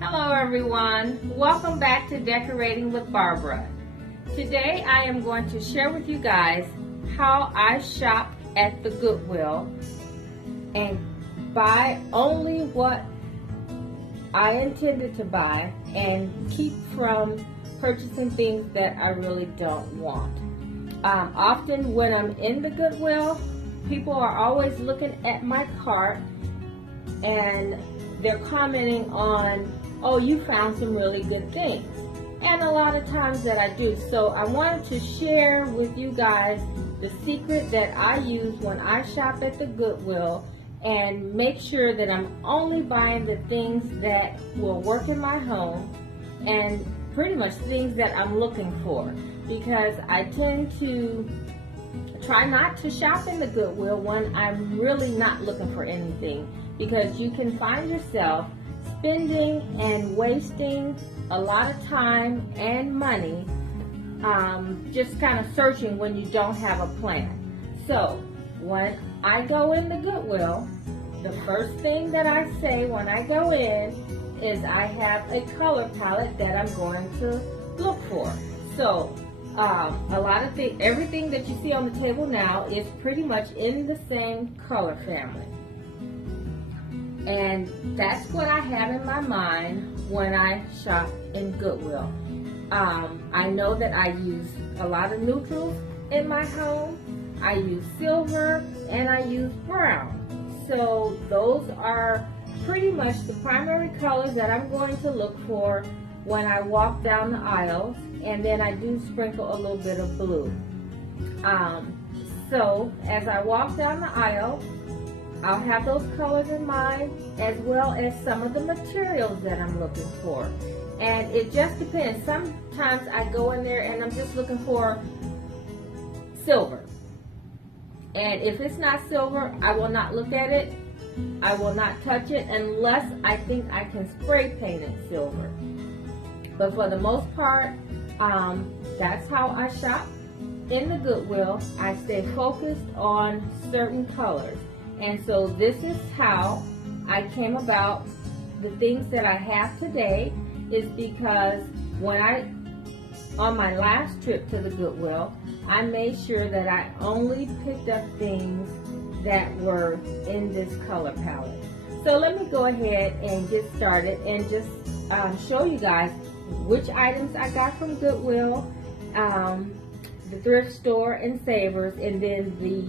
Hello everyone, welcome back to Decorating with Barbara. Today I am going to share with you guys how I shop at the Goodwill and buy only what I intended to buy and keep from purchasing things that I really don't want. Often when I'm in the Goodwill, people are always looking at my cart and they're commenting on, oh, you found some really good things. And a lot of times that I do. So I wanted to share with you guys the secret that I use when I shop at the Goodwill and make sure that I'm only buying the things that will work in my home and pretty much things that I'm looking for. Because I tend to try not to shop in the Goodwill when I'm really not looking for anything, because you can find yourself spending and wasting a lot of time and money just kind of searching when you don't have a plan. So when I go in the Goodwill, the first thing that I say when I go in is I have a color palette that I'm going to look for. So a lot of everything that you see on the table now is pretty much in the same color family. And that's what I have in my mind when I shop in Goodwill. I know that I use a lot of neutrals in my home. I use silver and I use brown. So those are pretty much the primary colors that I'm going to look for when I walk down the aisles. And then I do sprinkle a little bit of blue. So as I walk down the aisle, I'll have those colors in mind, as well as some of the materials that I'm looking for. And it just depends. Sometimes I go in there and I'm just looking for silver. And if it's not silver, I will not look at it. I will not touch it unless I think I can spray paint it silver. But for the most part, that's how I shop in the Goodwill. I stay focused on certain colors. And so this is how I came about the things that I have today, is because on my last trip to the Goodwill, I made sure that I only picked up things that were in this color palette. So let me go ahead and get started and just show you guys which items I got from Goodwill, the thrift store and Savers, and then the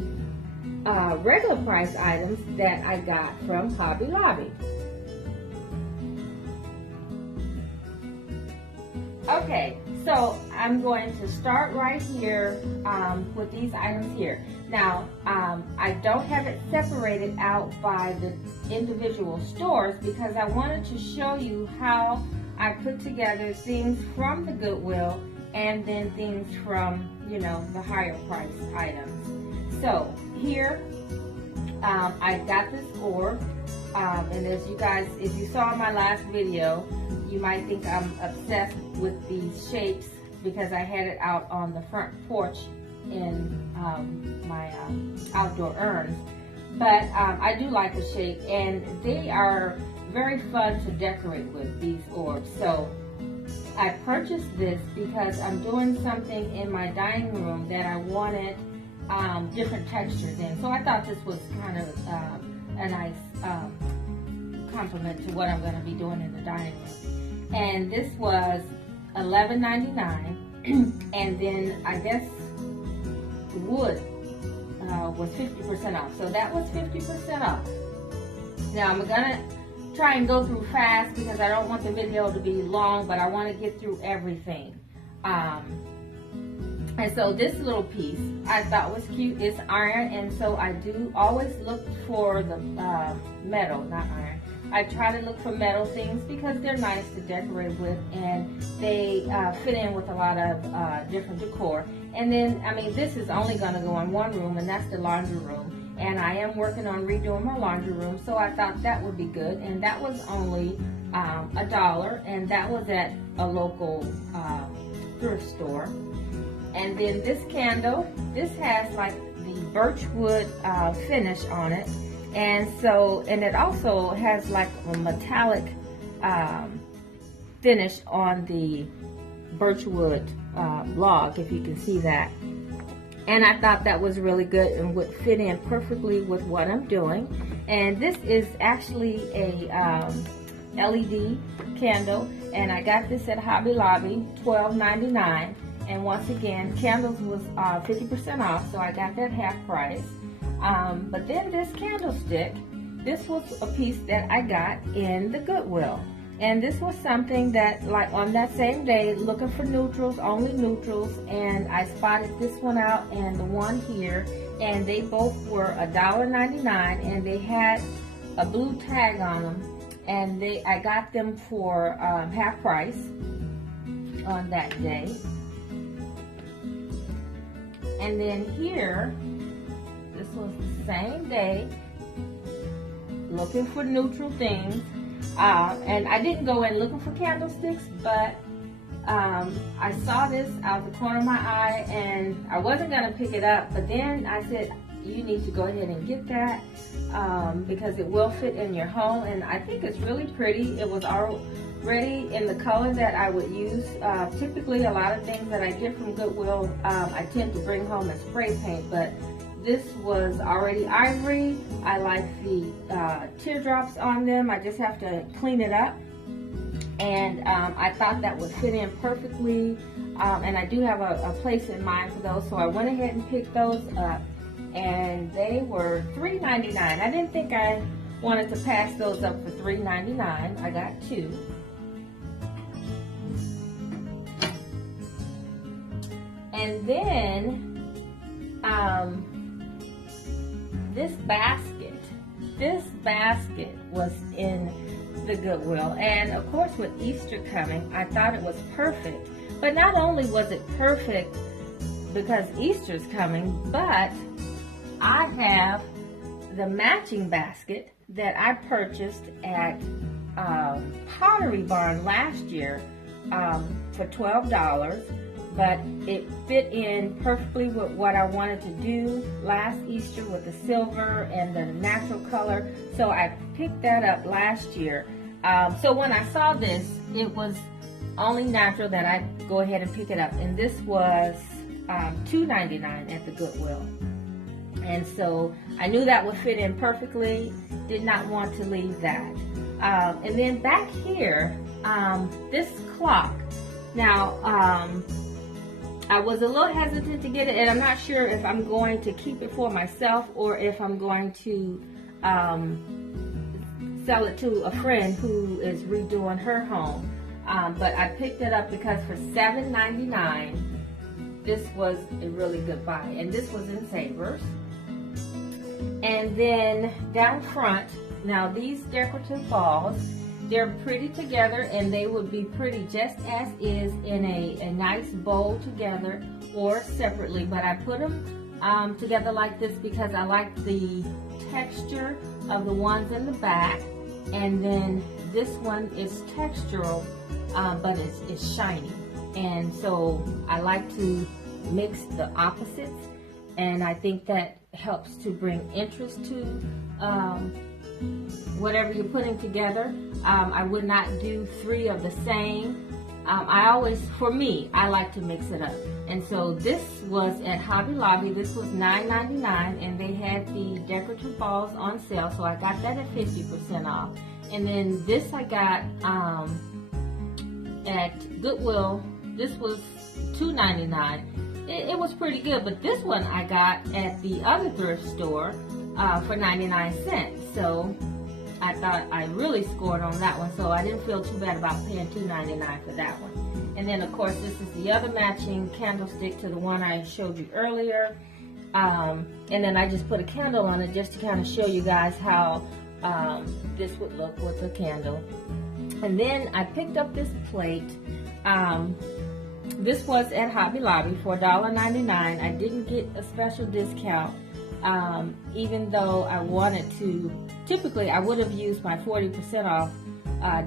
regular price items that I got from Hobby Lobby. Okay, so I'm going to start right here with these items here. Now, I don't have it separated out by the individual stores because I wanted to show you how I put together things from the Goodwill and then things from, the higher price items. So here, I got this orb, and as you guys, if you saw my last video, you might think I'm obsessed with these shapes because I had it out on the front porch in my outdoor urns. But I do like the shape, and they are very fun to decorate with, these orbs. So I purchased this because I'm doing something in my dining room that I wanted different textures in. So I thought this was kind of a nice complement to what I'm going to be doing in the dining room. And this was $11.99, and then I guess wood was 50% off. So that was 50% off. Now I'm going to try and go through fast because I don't want the video to be long, but I want to get through everything. And so this little piece I thought was cute. It's iron, and so I do always look for the metal, not iron. I try to look for metal things because they're nice to decorate with, and they fit in with a lot of different decor. And then, this is only going to go in one room, and that's the laundry room. And I am working on redoing my laundry room, so I thought that would be good. And that was only $1, and that was at a local thrift store. And then this candle, this has like the birchwood finish on it. And it also has like a metallic finish on the birchwood log, if you can see that. And I thought that was really good and would fit in perfectly with what I'm doing. And this is actually a LED candle, and I got this at Hobby Lobby, $12.99. And once again, candles was 50% off, so I got that half price. But then this candlestick, this was a piece that I got in the Goodwill. And this was something that, like, on that same day, looking for neutrals, only neutrals, and I spotted this one out and the one here, and they both were $1.99, and they had a blue tag on them, and I got them for half price on that day. And then here, this was the same day, looking for neutral things. And I didn't go in looking for candlesticks, but I saw this out the corner of my eye, and I wasn't going to pick it up, but then I said, you need to go ahead and get that because it will fit in your home, and I think it's really pretty. It was already in the color that I would use. Typically, a lot of things that I get from Goodwill, I tend to bring home as spray paint, but this was already ivory. I like the teardrops on them. I just have to clean it up. And I thought that would fit in perfectly. And I do have a place in mind for those. So I went ahead and picked those up. And they were $3.99. I didn't think I wanted to pass those up for $3.99. I got two. And then this basket was in the Goodwill, and of course with Easter coming, I thought it was perfect. But not only was it perfect because Easter's coming, but I have the matching basket that I purchased at Pottery Barn last year for $12. But it fit in perfectly with what I wanted to do last Easter with the silver and the natural color. So I picked that up last year. So when I saw this, it was only natural that I'd go ahead and pick it up. And this was $2.99 at the Goodwill. And so I knew that would fit in perfectly. Did not want to leave that. And then back here, this clock. Now, I was a little hesitant to get it, and I'm not sure if I'm going to keep it for myself or if I'm going to sell it to a friend who is redoing her home. But I picked it up because for $7.99, this was a really good buy. And this was in Savers. And then down front, now these decorative balls, they're pretty together, and they would be pretty just as is in a nice bowl together or separately. But I put them together like this because I like the texture of the ones in the back. And then this one is textural, but it's shiny. And so I like to mix the opposites, and I think that helps to bring interest to whatever you're putting together. I would not do three of the same. For me, I like to mix it up. And so this was at Hobby Lobby. This was $9.99, and they had the decorative balls on sale, so I got that at 50% off. And then this I got at Goodwill. This was $2.99. It was pretty good, but this one I got at the other thrift store for 99 cents. So I thought I really scored on that one, so I didn't feel too bad about paying $2.99 for that one. And then, of course, this is the other matching candlestick to the one I showed you earlier. And then I just put a candle on it just to kind of show you guys how this would look with a candle. And then I picked up this plate. This was at Hobby Lobby for $1.99. I didn't get a special discount, even though I wanted to. Typically, I would have used my 40% off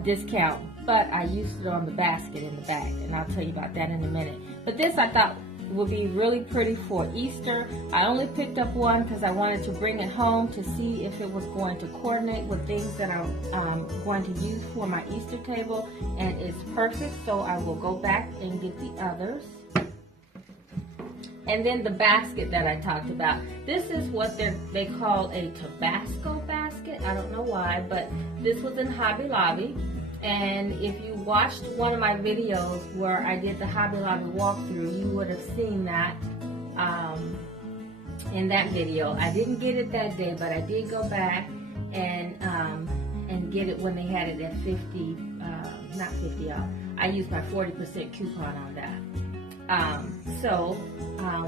discount, but I used it on the basket in the back, and I'll tell you about that in a minute. But this I thought will be really pretty for Easter. I only picked up one because I wanted to bring it home to see if it was going to coordinate with things that I'm going to use for my Easter table, and it's perfect, so I will go back and get the others. And then the basket that I talked about. This is what they call a Tabasco basket. I don't know why, but this was in Hobby Lobby. And if you watched one of my videos where I did the Hobby Lobby walkthrough, you would have seen that in that video. I didn't get it that day, but I did go back and get it when they had it at 50, not 50 off. I used my 40% coupon on that.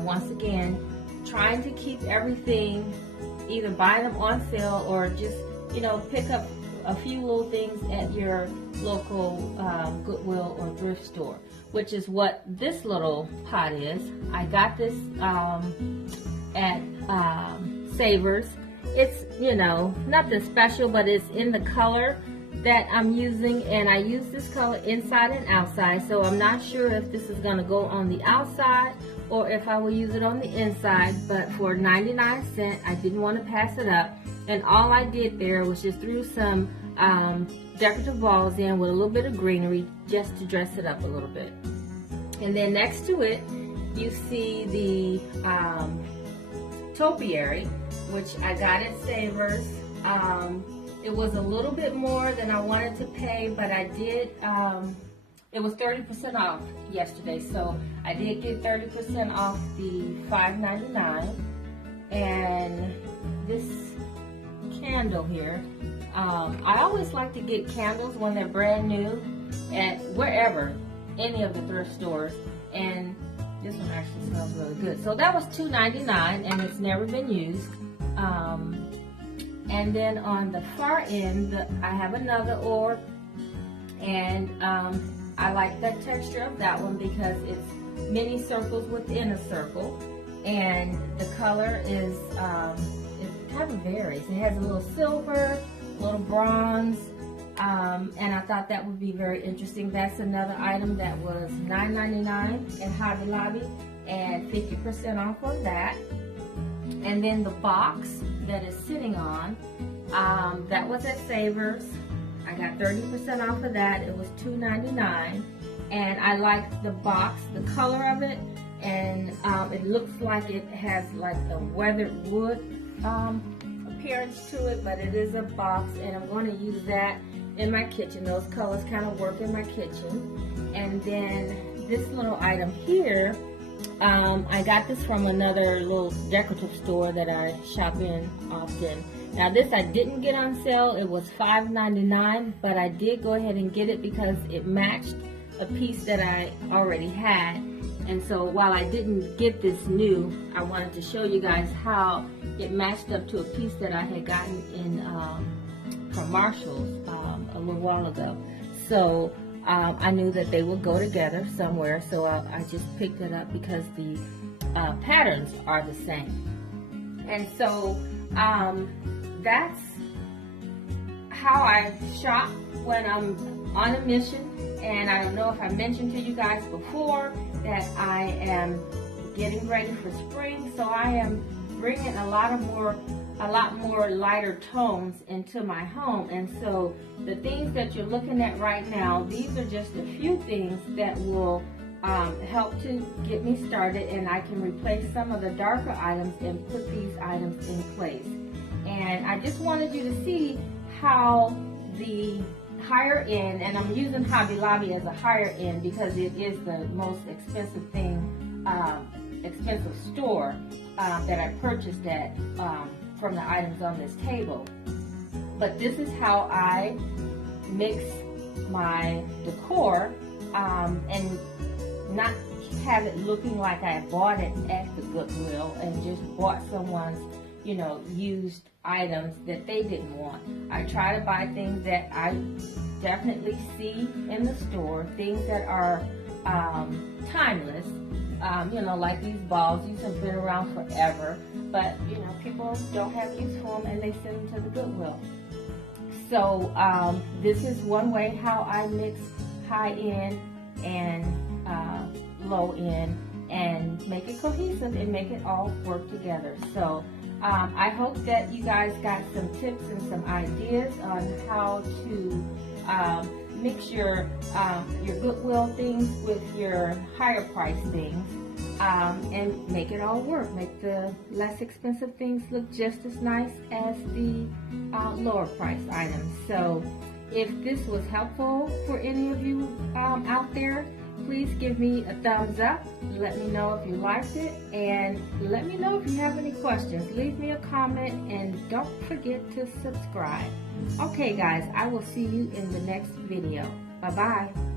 Once again, trying to keep everything, either buy them on sale or just, pick up a few little things at your local Goodwill or thrift store, which is what this little pot is. I got this at Savers. It's, nothing special, but it's in the color that I'm using, and I use this color inside and outside, so I'm not sure if this is going to go on the outside or if I will use it on the inside, but for 99 cents, I didn't want to pass it up, and all I did there was just threw some decorative balls in with a little bit of greenery just to dress it up a little bit. And then next to it, you see the topiary, which I got at Savers. It was a little bit more than I wanted to pay, but I did, it was 30% off yesterday, so I did get 30% off the $5.99. And this candle here, I always like to get candles when they're brand new at wherever, any of the thrift stores, and this one actually smells really good. So that was $2.99, and it's never been used. And then on the far end, I have another orb, and I like the texture of that one because it's many circles within a circle, and the color is, it kind of varies. It has a little silver, a little bronze, and I thought that would be very interesting. That's another item that was $9.99 at Hobby Lobby, and 50% off on that. And then the box that is sitting on, that was at Savers. I got 30% off of that. It was $2.99, and I like the box, the color of it, and it looks like it has like a weathered wood appearance to it, but it is a box, and I'm going to use that in my kitchen. Those colors kind of work in my kitchen. And then this little item here, I got this from another little decorative store that I shop in often. Now this I didn't get on sale. It was $5.99, but I did go ahead and get it because it matched a piece that I already had. And so while I didn't get this new, I wanted to show you guys how it matched up to a piece that I had gotten in from Marshall's a little while ago. So I knew that they would go together somewhere, so I just picked it up because the patterns are the same. And so that's how I shop when I'm on a mission. And I don't know if I mentioned to you guys before that I am getting ready for spring, so I am bringing a lot more lighter tones into my home. And so the things that you're looking at right now, these are just a few things that will help to get me started, and I can replace some of the darker items and put these items in place. And I just wanted you to see how the higher end, and I'm using Hobby Lobby as a higher end because it is the most expensive thing, expensive store that I purchased at from the items on this table. But this is how I mix my decor and not have it looking like I bought it at the Goodwill and just bought someone's, used items that they didn't want. I try to buy things that I definitely see in the store, things that are timeless, like these balls. These have been around forever, but people don't have use for them and they send them to the Goodwill. So this is one way how I mix high end and low end and make it cohesive and make it all work together. So I hope that you guys got some tips and some ideas on how to mix your Goodwill things with your higher price things, and make it all work. Make the less expensive things look just as nice as the lower price items. So if this was helpful for any of you out there, please give me a thumbs up. Let me know if you liked it, and let me know if you have any questions. Leave me a comment, and don't forget to subscribe. Okay guys, I will see you in the next video. Bye-bye.